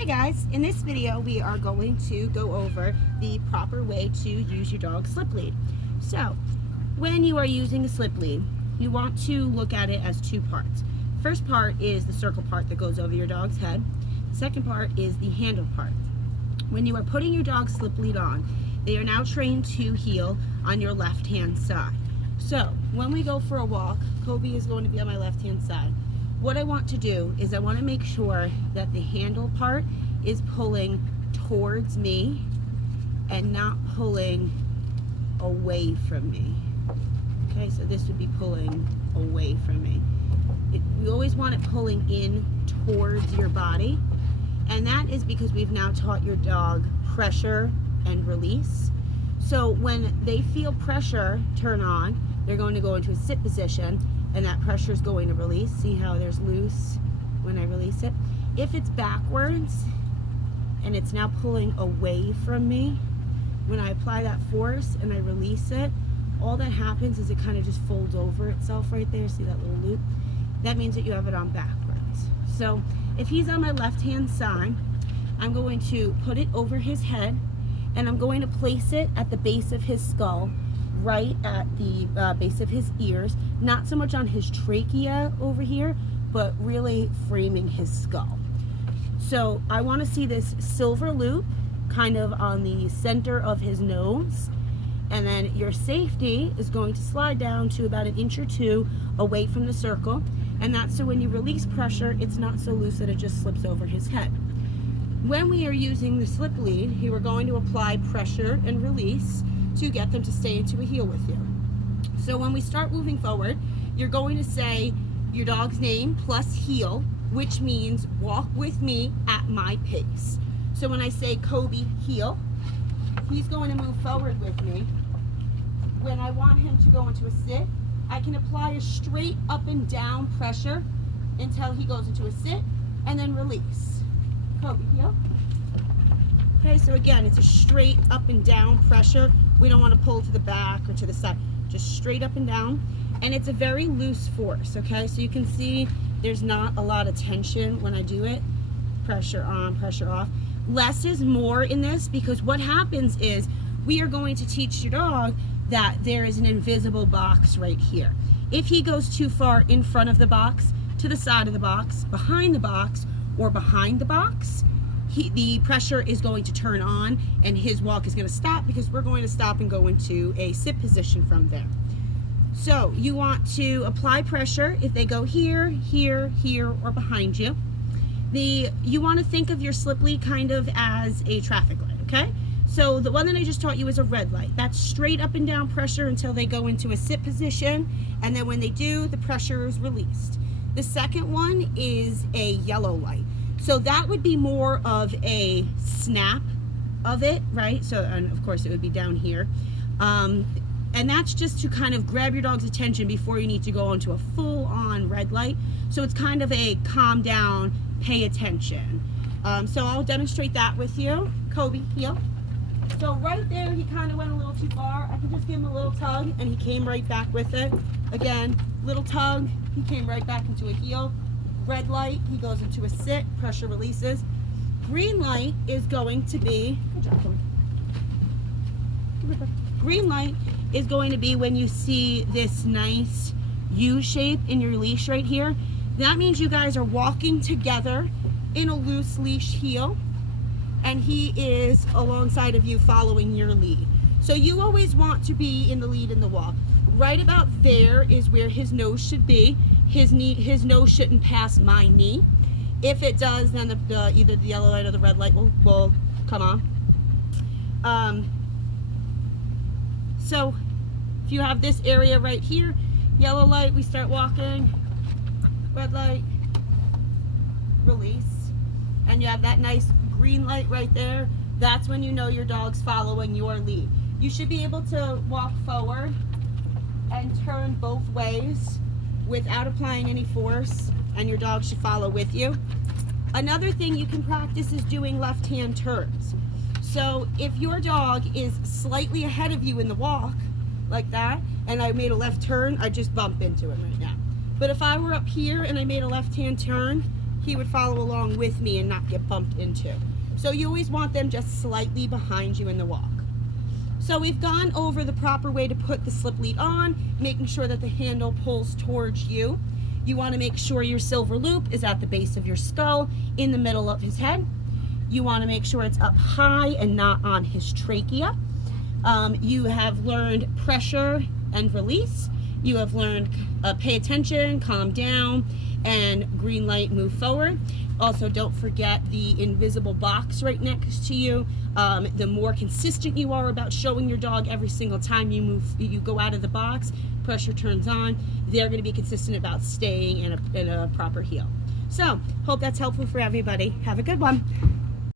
Hey guys, in this video we are going to go over the proper way to use your dog's slip lead. So, when you are using a slip lead, you want to look at it as two parts. First part is the circle part that goes over your dog's head. The second part is the handle part. When you are putting your dog's slip lead on, they are now trained to heel on your left hand side. So, when we go for a walk, Kobe is going to be on my left hand side. What I want to do is I want to make sure that the handle part is pulling towards me and not pulling away from me. Okay, so this would be pulling away from me. We always want it pulling in towards your body, and that is because we've now taught your dog pressure and release. So when they feel pressure turn on, they're going to go into a sit position, and that pressure is going to release. See how there's loose when I release it? If it's backwards and it's now pulling away from me, when I apply that force and I release it, all that happens is it kind of just folds over itself right there. See that little loop? That means that you have it on backwards. So if he's on my left hand side, I'm going to put it over his head, and I'm going to place it at the base of his skull, right at the base of his ears, not so much on his trachea over here, but really framing his skull. So I want to see this silver loop kind of on the center of his nose, and then your safety is going to slide down to about 1 inch or 2 away from the circle, and that's so when you release pressure, it's not so loose that it just slips over his head. When we are using the slip lead, you are going to apply pressure and release to get them to stay into a heel with you. So when we start moving forward, you're going to say your dog's name plus heel, which means walk with me at my pace. So when I say Kobe heel, he's going to move forward with me. When I want him to go into a sit, I can apply a straight up and down pressure until he goes into a sit, and then release. Kobe heel. Okay, so again, it's a straight up and down pressure. We don't want to pull to the back or to the side, just straight up and down. And it's a very loose force, okay? So you can see there's not a lot of tension when I do it. Pressure on, pressure off. Less is more in this, because what happens is we are going to teach your dog that there is an invisible box right here. If he goes too far in front of the box, to the side of the box, behind the box, or behind the box, the pressure is going to turn on and his walk is going to stop, because we're going to stop and go into a sit position from there. So you want to apply pressure if they go here, here, here, or behind you. You want to think of your slip lead kind of as a traffic light, okay? So the one that I just taught you is a red light. That's straight up and down pressure until they go into a sit position, and then when they do, the pressure is released. The second one is a yellow light. So that would be more of a snap of it, right? So, and of course it would be down here. And that's just to kind of grab your dog's attention before you need to go into a full-on red light. So it's kind of a calm down, pay attention. So I'll demonstrate that with you. Kobe, heel. So right there, he kind of went a little too far. I can just give him a little tug, and he came right back with it. Again, little tug, he came right back into a heel. Red light, he goes into a sit, pressure releases. Green light is going to be, good job, Kobe. Green light is going to be when you see this nice U shape in your leash right here. That means you guys are walking together in a loose leash heel, and he is alongside of you following your lead. So you always want to be in the lead in the walk. Right about there is where his nose should be. His nose shouldn't pass my knee. If it does, then either the yellow light or the red light will come on. So if you have this area right here, yellow light, we start walking, red light, release, and you have that nice green light right there. That's when you know your dog's following your lead. You should be able to walk forward and turn both ways without applying any force, and your dog should follow with you. Another thing you can practice is doing left-hand turns. So if your dog is slightly ahead of you in the walk, like that, and I made a left turn, I just bump into it right now. But if I were up here and I made a left-hand turn, he would follow along with me and not get bumped into. So you always want them just slightly behind you in the walk. So we've gone over the proper way to put the slip lead on, making sure that the handle pulls towards you. You want to make sure your silver loop is at the base of your skull, in the middle of his head. You want to make sure it's up high and not on his trachea. You have learned pressure and release. You have learned pay attention, calm down, and green light, move forward. Also, don't forget the invisible box right next to you. The more consistent you are about showing your dog every single time you go out of the box, pressure turns on, they're going to be consistent about staying in a proper heel. So, hope that's helpful for everybody. Have a good one.